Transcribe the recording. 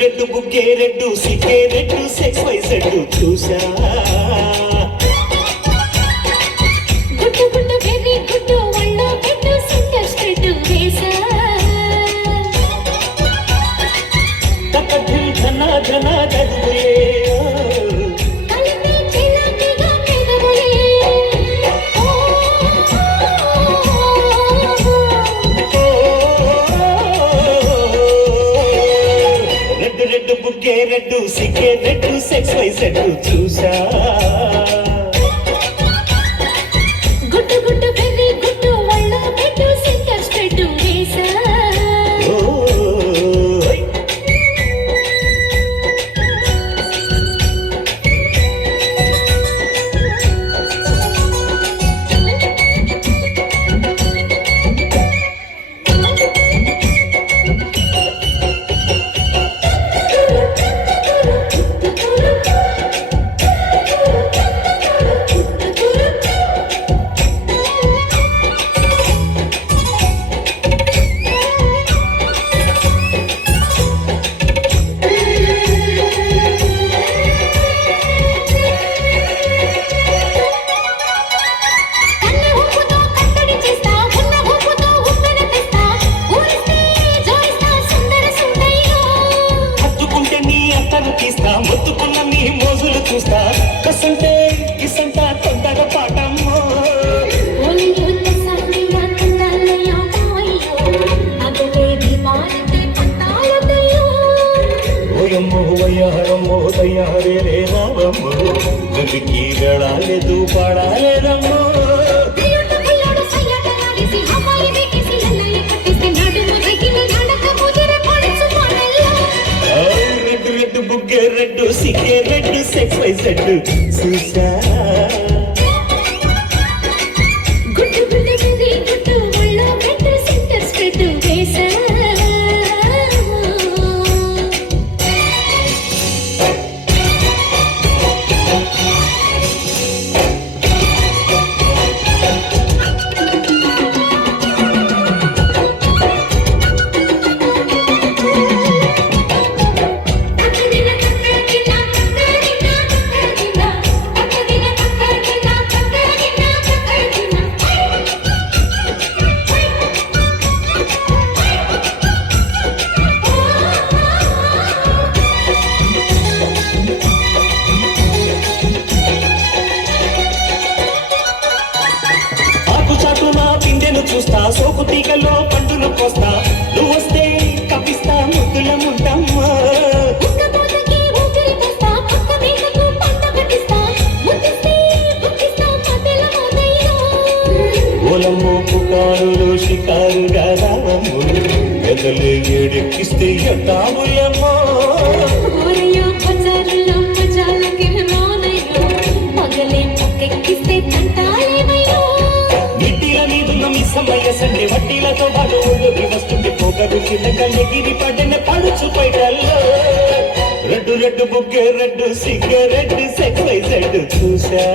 red బుగ్గే red సిగ్గే red sexy సెడ్డు చూసా గుట్టు గుట్టు వెర్రి గుట్టు ఒళ్ళో పెట్టు సింగర్ స్ప్రెడ్ వేసా తక దిల్ ధన ధన దదులే కలిపి చిలకిగా పెదవులే రెడ్డు రెడ్డు బుగ్గే రెడ్డు సిగ్గే రెడ్డు సెక్స్ వై సెడ్డు చూసా గుట్టు గుట్టు వెర్రి గుట్టు ఒళ్ళో పెట్టు సింగర్ స్ప్రెడ్ వేసా మొత్తుకున్న నీ మోజులు చూస్తా కసంటే కిసంతా తొందర పాటమ్మో ఓయమ్మో వయ్యారమ్మో తయ్యారే రే రావమ్మో గదికి వెళ్ళాలేదు పాడాలేదమ్మో బుగ్గే రెడ్డు సిగ్గే రెడ్డు సెక్స్ వై సెడ్డు చూసా గుట్టు గుట్టు వెర్రి గుట్టు ఒళ్ళో పెట్టు సింగర్ స్ప్రెడ్ వేసా చూస్తా సోకు తీగలో పండును కోస్తా నువ్వు వస్తే కపిస్తా ముద్దులముంటమ్మా ఓలమ్ము పుకారులు షికారుగా రావమ్ము ఎదలు ఏడెక్కిస్తే ఎత్తావులమ్మో సమయ సండే వడ్డీలతో పాటు ఒళ్ళుకి వస్తుంది పొగరు చిన్నకల్లి గిరి పడిన పడుచు పైటల్లో రెడ్డు రెడ్డు బుగ్గే రెడ్డు సిగ్గరెడ్డు సెక్స్ వై సెడ్డు చూసా